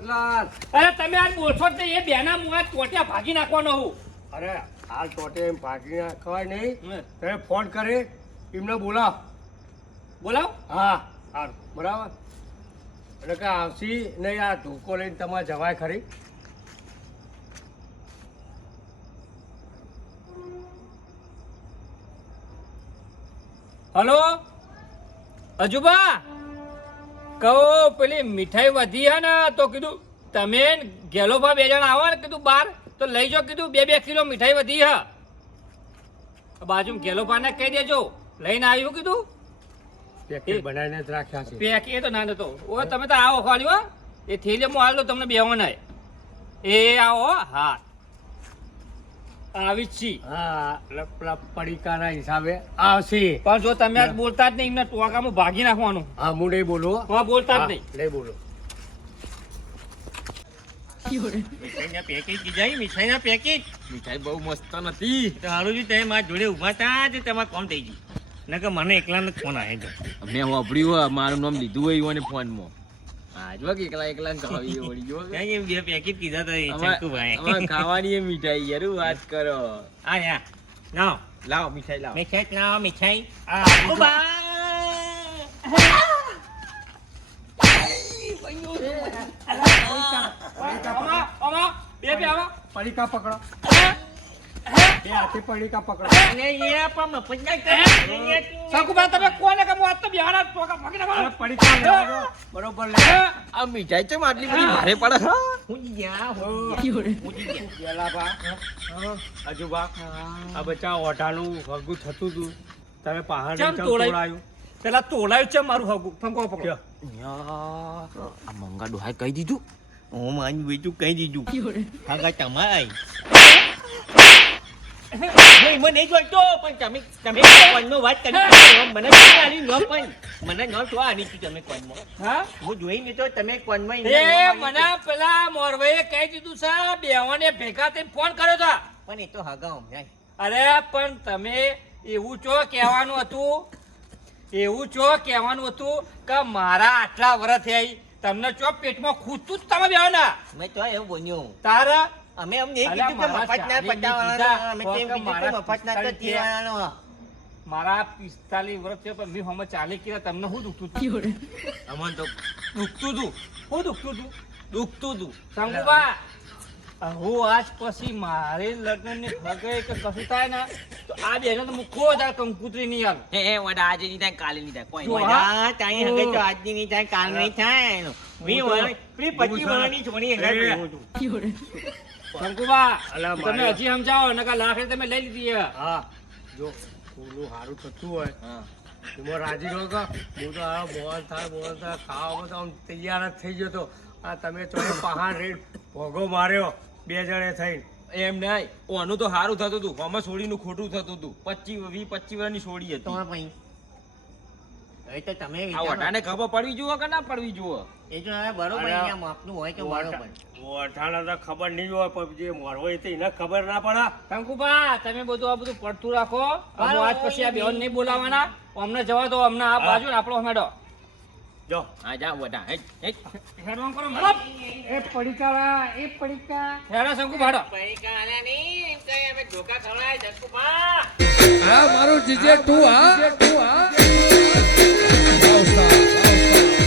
અરે તમે આ બોલશો તો એ બેના મુઆ ટોટિયા ભાગી નાખવાનો હું અરે હાલ ટોટે એમ ભાગી નાખવાય નહીં. તમે ફોન કરે એમને બોલાવ. બોલાવ? હા હા બરાબર. એટલે કે આવશી નહીં આ ધોકો લઈને તમારે જવાય ખરી. હલો? અજુબા? કહો પેલી મીઠાઈ વધી હે ને તો કીધું તમે ગેલો ગેલોભા બે જણા આવો ને કીધું બાર તો લઈ જાઓ કીધું બે બે કિલો મીઠાઈ વધી હે. બાજુ ગેલોભાને કહી દેજો. લઈને આવ્યું કીધું. પેકેટ બનાવીને જ રાખ્યા છે. પેક એ તો ના નતો ઓ તમે તો આવો ખાલી હો. એ હું હાલ તમને બેવાના એ આવો હો. આવી જ છી. હા પેલા પડીકાના હિસાબે આવશે. પણ જો તમે આજ બોલતા જ નહીં એમને ટોકામાં ભાગી નાખવાનું. હા હું નહીં બોલું હો. હા બોલતા જ નહીં. નહીં બોલો. મીઠાઈના પેકેટ કીધા મીઠાઈના પેકેટ મીઠાઈ બહુ મસ્ત નથી. તો હારું તમે મારા જોડે ઊભા હતા તે તમારે કોમ થઈ ગયું. નકર મને એકલાને જ ફોન આવે છે મેં વાપર્યું મારું નામ લીધું હોય ફોન ફોનમાં. કે એકલા એકલા ખાવી વળી જો કે. એમ બે પેકેટ કીધા અમાર ખાવાની મીઠાઈ યાર વાત કરો. આ યા લાવો. લાવો મીઠાઈ લાવો. મીઠાઈ લાવો મીઠાઈ. આ આમાં, બે. પડીકા પકડો. બે હાથે પડીકા પકડો. અને એ પણ મફત ના શકુબા, તમે કોને કે હું તો બિહારના ટોકા ભાગી અરે નાખવાનો? પડીકા લેવા બરોબર લે. આ મીઠાઈ ચમ આટલી બધી ભારે પડે હા. હું ગયા હું. પેલા બા હજુ આ બચ્ચા ઓઢાનું હગું થતું તું. તમે પહાડ ચમ તોડાયું? પેલા તોડાયું છે મારું હગું. ફંકો પકડ્યો આ મંગા ડોહાએ કહી દીધું. હું મારી બીજું કહી દીધું. હા તમારે એમાં નહીં જોઈતો પણ તમે તમે કોણનો વાત કરી મને નહીં આની ન પણ. મને ન તો આની છું તમે કોણમાં હા? હું જોઈ નહીં તો તમે કોણમાં એ મને પેલા મોરવાઈએ કહી દીધું છે બેવાને ભેગા થઈને ફોન કર્યો તો. પણ એ તો હગાઉ જાય અરે પણ તમે એવું ચો કહેવાનું હતું? એવું ચો કહેવાનું હતું કે મારા આટલા વર્ષ થઈ તમને ચો પેટમાં ખૂટતું જ તમે બેવાના મેં તો એવું બોલ્યું. તારા અમે એમ નહીં કીધું કે મફત ના શાદી પટાવવાનો અમે તેમ કીધું કે મારા મફત ના તો પિસ્તાલીસ મારા પિસ્તાલીસ વર્ષ છે પણ મેં હમણાં ચાલી કિલો તમને શું દુખતું હતું? અમને તો દુખતું હતું. શું દુખતું હતું? દુખતું હતું. શંકુબા હું આજ પછી મારે લગ્ન ને ભગે કે કશું થાય ને તો આ બેને તો મુખો ખો કંકુતરી નહીં આવે એ એ વડા આજે નહીં થાય કાલે નહીં થાય કોઈ વડા તાઈ હગે તો આજની નહીં થાય કાલ નહીં થાય વી વર- પેલી પચીસ વર્ષની છોડી હંગે એ. શંકુબા તમે હજી સમજાવો નકર લાખ તમે લઈ લીધી હા. જો ફૂલું સારું થતું હોય. હા. એમાં રાજી રહો કે હું તો આ બોલ થાય બોલ થાય ખાવા તો આમ તૈયાર જ થઈ ગયો તો. આ તમે ચોય પહાડ રેડ ભોગો માર્યો બે જણે થઈને. એમ નહીં ઓનું તો સારું થતું હતું. હમણાં સોડીનું ખોટું થતું હતું. પચીસ વીસ પચીસ વર્ષની સોડી હતી. તમારા ભાઈ એ તો તમે આ વિચારો. ખબર પડવી જુઓ કે ના પડવી જુઓ? એ તો હવે બરોબર અહીંયા માપનું હોય તો બરોબર ઓઠાણા તો ખબર નહીં હોય પણ જે મોરવો એ એને ખબર ના પડે. શંકુબા તમે બધું આ બધું પડતું રાખો. આજ પછી આ બેન નહીં બોલાવાના. અમને જવા દો અમને આ બાજુ ને આપણો હેડો જો. હા જા બધા હે હે હેડવાનું કરો મતલબ? એ પડીકા એ પડીકા. હેડો સંકુ ભાડો. પૈકા આલ્યા નહીં, એમ કહી અમે ધોકા ખવડાય જગુભા. હા મારું જીજે તું હા. તું હા.